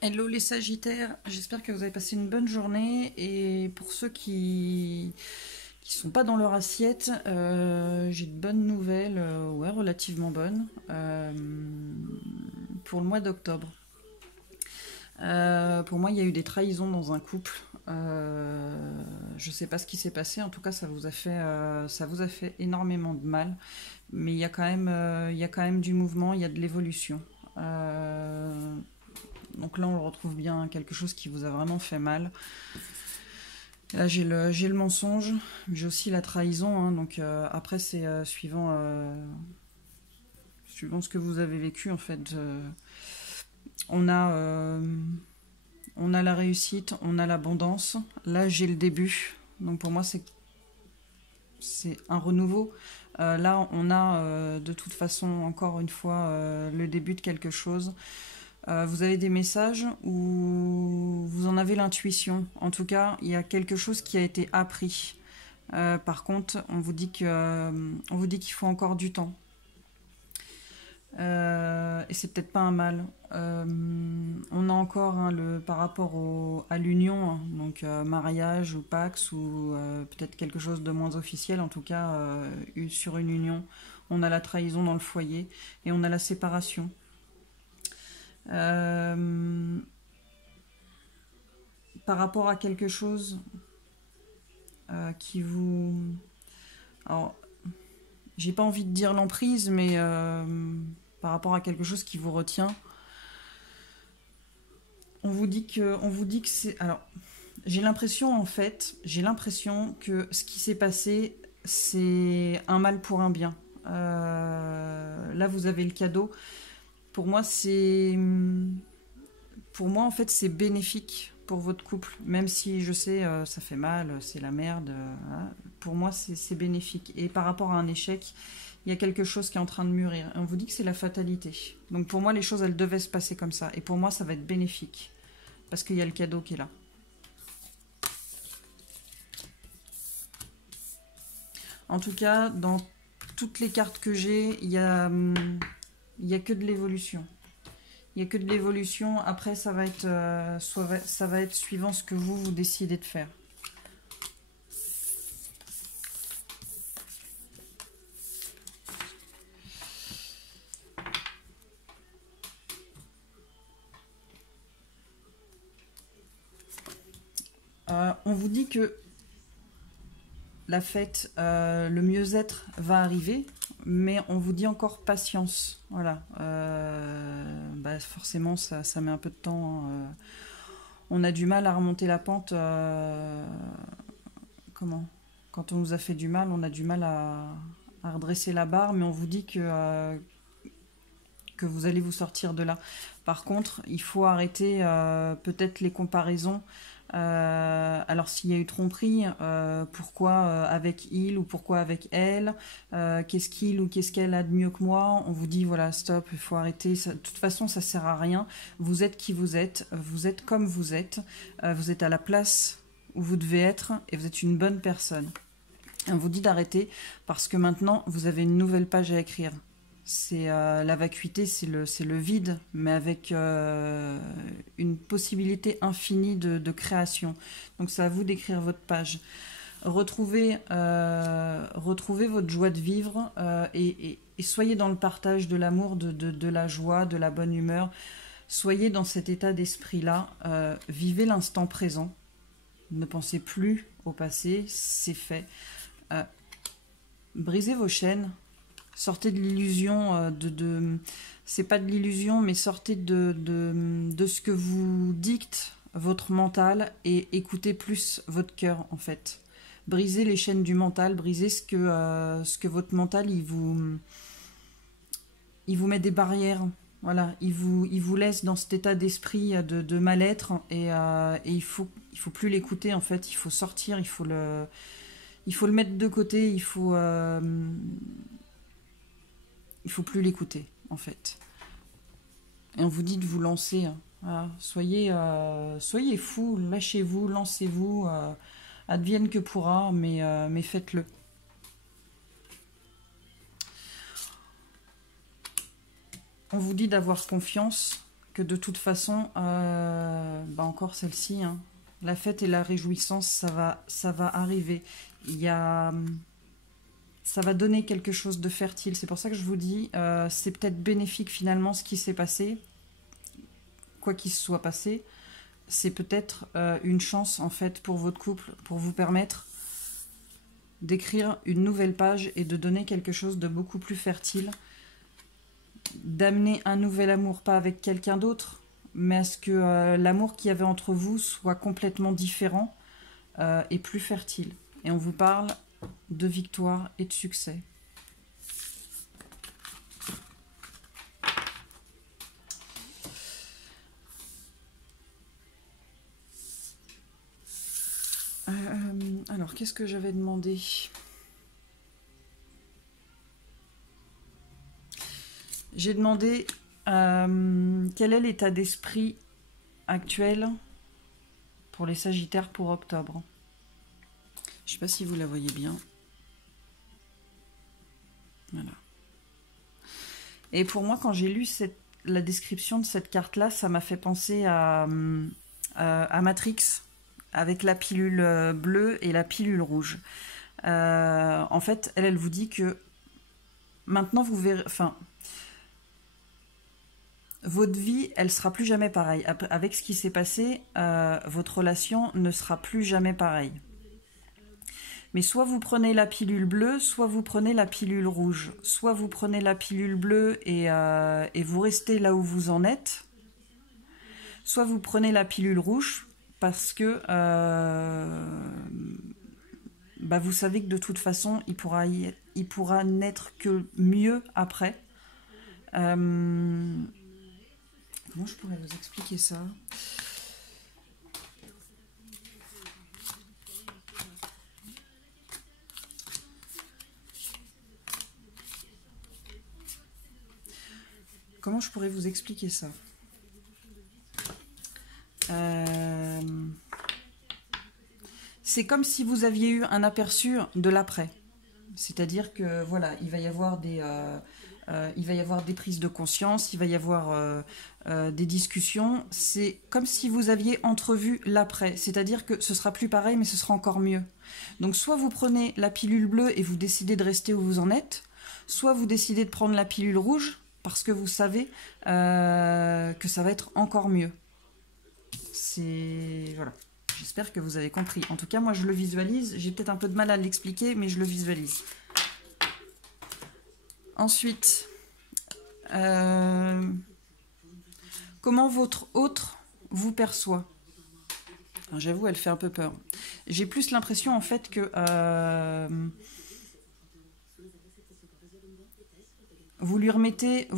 Hello les Sagittaires, j'espère que vous avez passé une bonne journée et pour ceux qui sont pas dans leur assiette, j'ai de bonnes nouvelles, ouais relativement bonnes, pour le mois d'octobre. Pour moi, il y a eu des trahisons dans un couple. Je sais pas ce qui s'est passé, en tout cas ça vous a fait énormément de mal, mais il y a quand même du mouvement, il y a de l'évolution. Donc là, on retrouve bien quelque chose qui vous a vraiment fait mal. Là, j'ai le mensonge, j'ai aussi la trahison. Hein, donc après, c'est suivant ce que vous avez vécu, en fait. On a, euh, on a la réussite, on a l'abondance. Là, j'ai le début. Donc pour moi, c'est un renouveau. Là, on a de toute façon, encore une fois, le début de quelque chose. Vous avez des messages où vous en avez l'intuition. En tout cas, il y a quelque chose qui a été appris. Par contre, on vous dit qu'il faut encore du temps. Et c'est peut-être pas un mal. On a encore hein, par rapport à l'union, hein, donc mariage ou pax ou peut-être quelque chose de moins officiel, en tout cas sur une union. On a la trahison dans le foyer et on a la séparation. Euh, Par rapport à quelque chose qui vous... Alors, j'ai pas envie de dire l'emprise, mais par rapport à quelque chose qui vous retient, on vous dit que c'est... Alors, j'ai l'impression que ce qui s'est passé, c'est un mal pour un bien. Là, vous avez le cadeau. Pour moi, pour moi, en fait, c'est bénéfique pour votre couple. Même si je sais, ça fait mal, c'est la merde. Hein. Pour moi, c'est bénéfique. Et par rapport à un échec, il y a quelque chose qui est en train de mûrir. Et on vous dit que c'est la fatalité. Donc pour moi, les choses, elles devaient se passer comme ça. Et pour moi, ça va être bénéfique. Parce qu'il y a le cadeau qui est là. En tout cas, dans toutes les cartes que j'ai, il y a que de l'évolution. Il y a que de l'évolution. Après, ça va être suivant ce que vous décidez de faire. On vous dit que la fête, le mieux-être va arriver, mais on vous dit encore patience. Voilà. Bah forcément, ça met un peu de temps. Hein. On a du mal à remonter la pente. Comment Quand on nous a fait du mal, on a du mal à redresser la barre, mais on vous dit que vous allez vous sortir de là. Par contre, il faut arrêter peut-être les comparaisons. Alors s'il y a eu tromperie, pourquoi avec il ou pourquoi avec elle, qu'est-ce qu'il ou qu'est-ce qu'elle a de mieux que moi, on vous dit voilà stop, il faut arrêter, de toute façon ça sert à rien, vous êtes qui vous êtes comme vous êtes à la place où vous devez être et vous êtes une bonne personne. On vous dit d'arrêter parce que maintenant vous avez une nouvelle page à écrire. C'est la vacuité, c'est le vide, mais avec une possibilité infinie de création. Donc c'est à vous d'écrire votre page. Retrouvez votre joie de vivre et soyez dans le partage de l'amour, de la joie, de la bonne humeur. Soyez dans cet état d'esprit-là. Vivez l'instant présent. Ne pensez plus au passé, c'est fait. Euh, Brisez vos chaînes. Sortez de l'illusion c'est pas de l'illusion, mais sortez de ce que vous dicte votre mental et écoutez plus votre cœur en fait. Brisez les chaînes du mental, brisez ce que votre mental il vous met des barrières. Voilà, il vous laisse dans cet état d'esprit de mal-être et il faut plus l'écouter en fait. Il faut sortir, il faut le mettre de côté, il faut plus l'écouter en fait. Et on vous dit de vous lancer. Hein. Voilà. Soyez fous, lâchez-vous, lancez-vous, advienne que pourra, mais faites-le. On vous dit d'avoir confiance, que de toute façon, bah encore celle-ci, hein, la fête et la réjouissance, ça va arriver. Il y a, ça va donner quelque chose de fertile. C'est pour ça que je vous dis, c'est peut-être bénéfique finalement ce qui s'est passé, quoi qu'il se soit passé. C'est peut-être une chance en fait pour votre couple, pour vous permettre d'écrire une nouvelle page et de donner quelque chose de beaucoup plus fertile, d'amener un nouvel amour, pas avec quelqu'un d'autre, mais à ce que l'amour qu'il y avait entre vous soit complètement différent et plus fertile. Et on vous parle de victoire et de succès. Alors, qu'est-ce que j'avais demandé ? J'ai demandé quel est l'état d'esprit actuel pour les Sagittaires pour octobre. Je ne sais pas si vous la voyez bien. Voilà. Et pour moi, quand j'ai lu la description de cette carte-là, ça m'a fait penser à Matrix, avec la pilule bleue et la pilule rouge. En fait, elle vous dit que maintenant, vous verrez... Enfin, votre vie, elle sera plus jamais pareille. Avec ce qui s'est passé, votre relation ne sera plus jamais pareille. Mais soit vous prenez la pilule bleue, soit vous prenez la pilule rouge. Soit vous prenez la pilule bleue et vous restez là où vous en êtes. Soit vous prenez la pilule rouge parce que bah vous savez que de toute façon, il pourra n'être que mieux après. Comment je pourrais vous expliquer ça ? Comment je pourrais vous expliquer ça ? C'est comme si vous aviez eu un aperçu de l'après. C'est-à-dire que voilà, il va y avoir des prises de conscience, il va y avoir des discussions. C'est comme si vous aviez entrevu l'après. C'est-à-dire que ce sera plus pareil, mais ce sera encore mieux. Donc soit vous prenez la pilule bleue et vous décidez de rester où vous en êtes, soit vous décidez de prendre la pilule rouge parce que vous savez que ça va être encore mieux. C'est... Voilà. J'espère que vous avez compris. En tout cas, moi, je le visualise. J'ai peut-être un peu de mal à l'expliquer, mais je le visualise. Ensuite, comment votre autre vous perçoit ? J'avoue, elle fait un peu peur. J'ai plus l'impression, en fait, que... vous lui remettez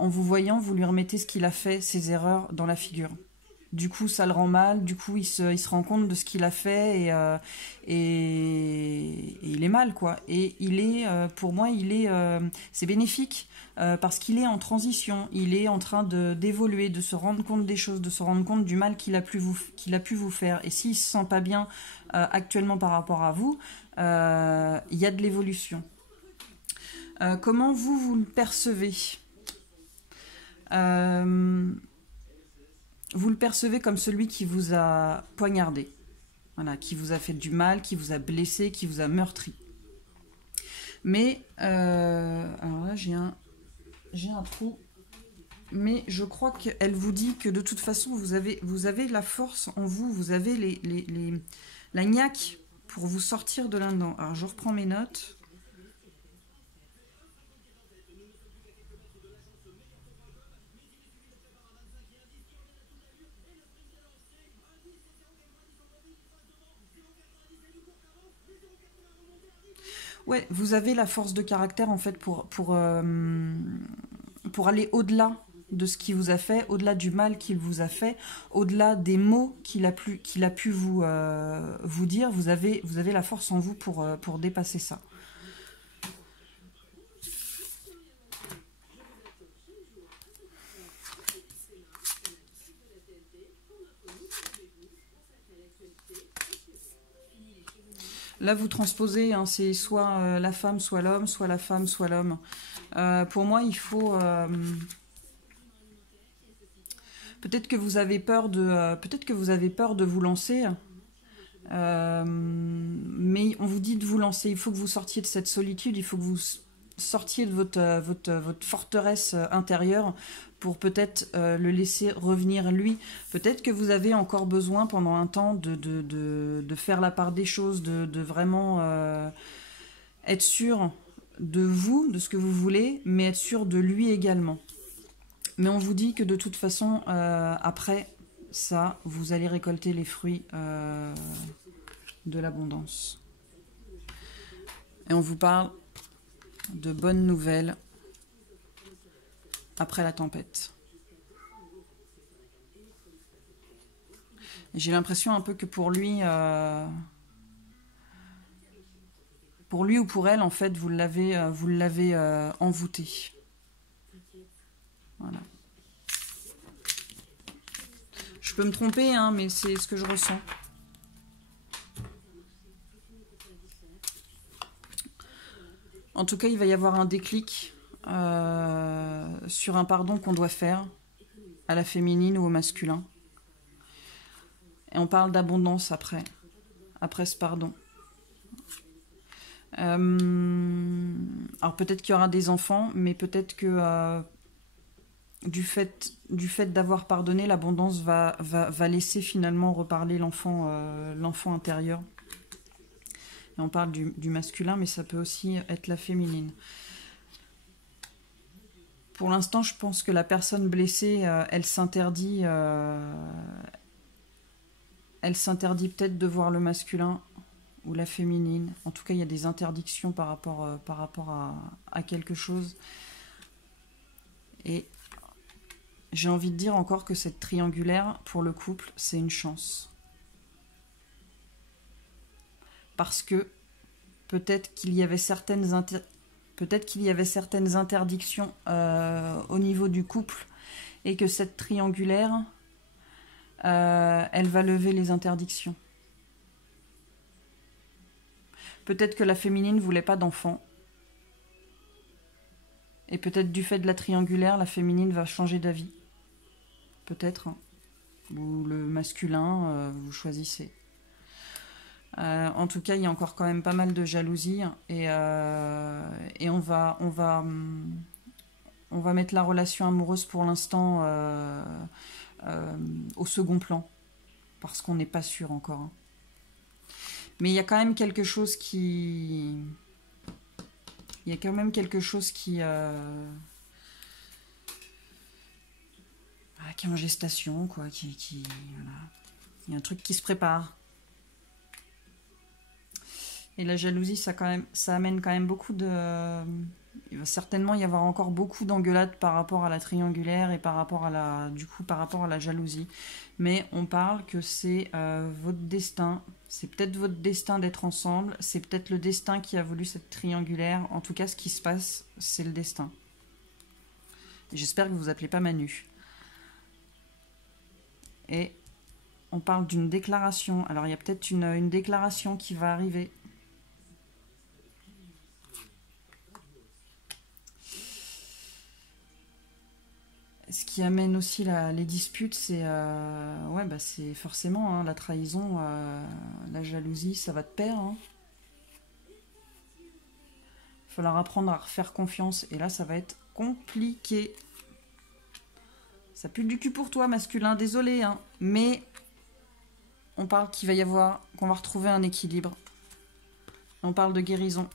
en vous voyant, vous lui remettez ce qu'il a fait, ses erreurs dans la figure. Du coup, ça le rend mal, du coup, il se rend compte de ce qu'il a fait et il est mal, quoi. Et il est, pour moi, c'est bénéfique parce qu'il est en transition, il est en train d'évoluer, de se rendre compte des choses, de se rendre compte du mal qu'il a pu vous faire. Et s'il se sent pas bien actuellement par rapport à vous, il y a de l'évolution. Comment vous le percevez ? Vous le percevez comme celui qui vous a poignardé, voilà, qui vous a fait du mal, qui vous a blessé, qui vous a meurtri. Mais, alors là j'ai un trou, mais je crois qu'elle vous dit que de toute façon vous avez la force en vous, vous avez la niaque pour vous sortir de là-dedans. Alors je reprends mes notes. Ouais, vous avez la force de caractère en fait pour aller au-delà de ce qu'il vous a fait, au-delà du mal qu'il vous a fait, au-delà des mots qu'il a pu vous dire. Vous avez la force en vous pour dépasser ça. Là, vous transposez, hein, c'est soit la femme, soit l'homme, soit la femme, soit l'homme. Pour moi, il faut... peut-être que vous avez peur de, peut-être que vous avez peur de vous lancer. Mais on vous dit de vous lancer. Il faut que vous sortiez de cette solitude. Il faut que vous sortiez de votre forteresse intérieure pour peut-être le laisser revenir lui. Peut-être que vous avez encore besoin pendant un temps de faire la part des choses, de vraiment être sûr de vous, de ce que vous voulez, mais être sûr de lui également. Mais on vous dit que de toute façon, après ça, vous allez récolter les fruits de l'abondance. Et on vous parle de bonnes nouvelles après la tempête. Et j'ai l'impression un peu que pour lui ou pour elle, en fait, vous l'avez envoûté. Voilà. Je peux me tromper, hein, mais c'est ce que je ressens. En tout cas, il va y avoir un déclic sur un pardon qu'on doit faire à la féminine ou au masculin. Et on parle d'abondance après ce pardon. Alors peut-être qu'il y aura des enfants, mais peut-être que du fait d'avoir pardonné, l'abondance va laisser finalement reparler l'enfant intérieur. Et on parle du masculin, mais ça peut aussi être la féminine. Pour l'instant, je pense que la personne blessée, elle s'interdit peut-être de voir le masculin ou la féminine. En tout cas, il y a des interdictions par rapport à quelque chose. Et j'ai envie de dire encore que cette triangulaire, pour le couple, c'est une chance. Parce que peut-être qu'il y avait certaines interdictions au niveau du couple et que cette triangulaire, elle va lever les interdictions. Peut-être que la féminine ne voulait pas d'enfant. Et peut-être du fait de la triangulaire, la féminine va changer d'avis. Peut-être. Ou le masculin, vous choisissez. En tout cas, il y a encore quand même pas mal de jalousie. Et on va mettre la relation amoureuse pour l'instant au second plan. Parce qu'on n'est pas sûr encore. Hein. Mais il y a quand même quelque chose qui... Il y a quand même quelque chose qui est en gestation, quoi. Voilà. Il y a un truc qui se prépare. Et la jalousie, ça amène quand même beaucoup de... Il va certainement y avoir encore beaucoup d'engueulades par rapport à la triangulaire et par rapport à la jalousie. Mais on parle que c'est votre destin. C'est peut-être votre destin d'être ensemble. C'est peut-être le destin qui a voulu cette triangulaire. En tout cas, ce qui se passe, c'est le destin. J'espère que vous vous appelez pas Manu. Et on parle d'une déclaration. Alors, il y a peut-être une déclaration qui va arriver. Ce qui amène aussi les disputes, c'est c'est forcément hein, la trahison, la jalousie, ça va de pair. Hein. Il va falloir apprendre à refaire confiance. Et là, ça va être compliqué. Ça pue du cul pour toi, masculin, désolé. Hein. Mais on parle qu'on va retrouver un équilibre. On parle de guérison.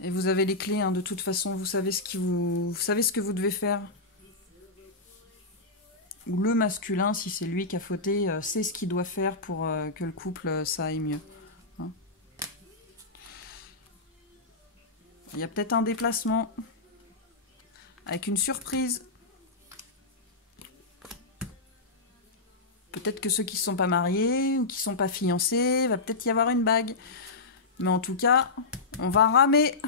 Et vous avez les clés, hein, de toute façon, vous savez ce que vous devez faire. Ou le masculin, si c'est lui qui a fauté, sait ce qu'il doit faire pour que le couple, ça aille mieux. Hein. Il y a peut-être un déplacement avec une surprise. Peut-être que ceux qui ne sont pas mariés ou qui ne sont pas fiancés, va peut-être y avoir une bague. Mais en tout cas, on va ramer.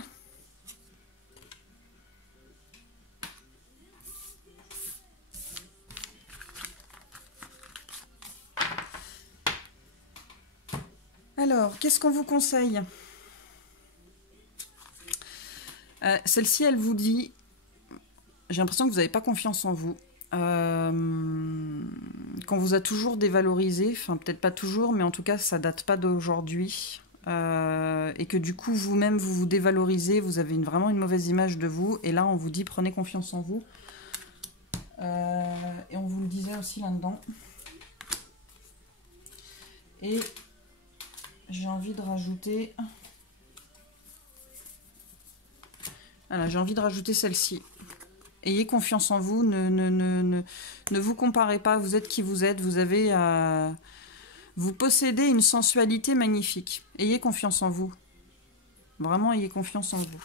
Alors, qu'est-ce qu'on vous conseille ? Celle-ci, elle vous dit, j'ai l'impression que vous n'avez pas confiance en vous. Qu'on vous a toujours dévalorisé, enfin peut-être pas toujours, mais en tout cas ça date pas d'aujourd'hui. Et que du coup vous-même vous vous dévalorisez, vous avez vraiment une mauvaise image de vous, et là on vous dit prenez confiance en vous. Et on vous le disait aussi là-dedans. Et j'ai envie de rajouter... Voilà, j'ai envie de rajouter celle-ci. Ayez confiance en vous, ne vous comparez pas, vous êtes qui vous êtes, vous possédez une sensualité magnifique. Ayez confiance en vous. Vraiment, ayez confiance en vous.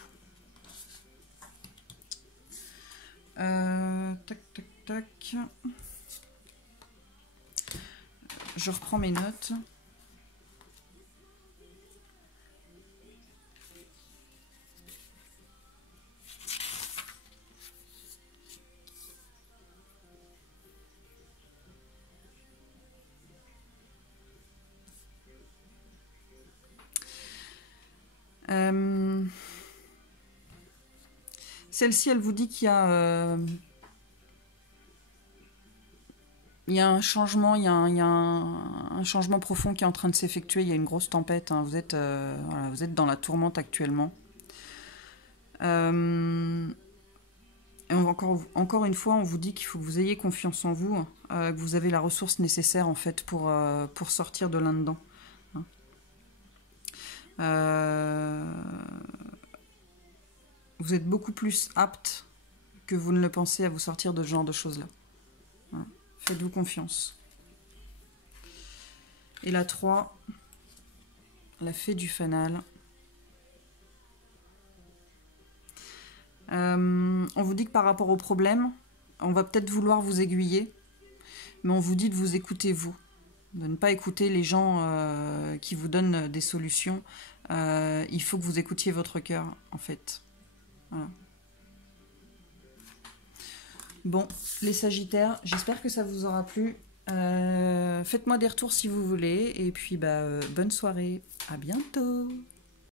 Tac, tac, tac. Je reprends mes notes. Celle-ci, elle vous dit qu'il y a un changement, il y a un changement profond qui est en train de s'effectuer. Il y a une grosse tempête. Hein. Vous êtes dans la tourmente actuellement. Et encore une fois, on vous dit qu'il faut que vous ayez confiance en vous, que vous avez la ressource nécessaire en fait pour sortir de là-dedans. Vous êtes beaucoup plus apte que vous ne le pensez à vous sortir de ce genre de choses-là. Voilà. Faites-vous confiance. Et la 3, la fée du fanal. On vous dit que par rapport au problème, on va peut-être vouloir vous aiguiller, mais on vous dit de vous écouter vous. De ne pas écouter les gens qui vous donnent des solutions. Il faut que vous écoutiez votre cœur, en fait. Voilà. Bon, les Sagittaires, j'espère que ça vous aura plu. Faites-moi des retours si vous voulez. Et puis, bonne soirée. À bientôt.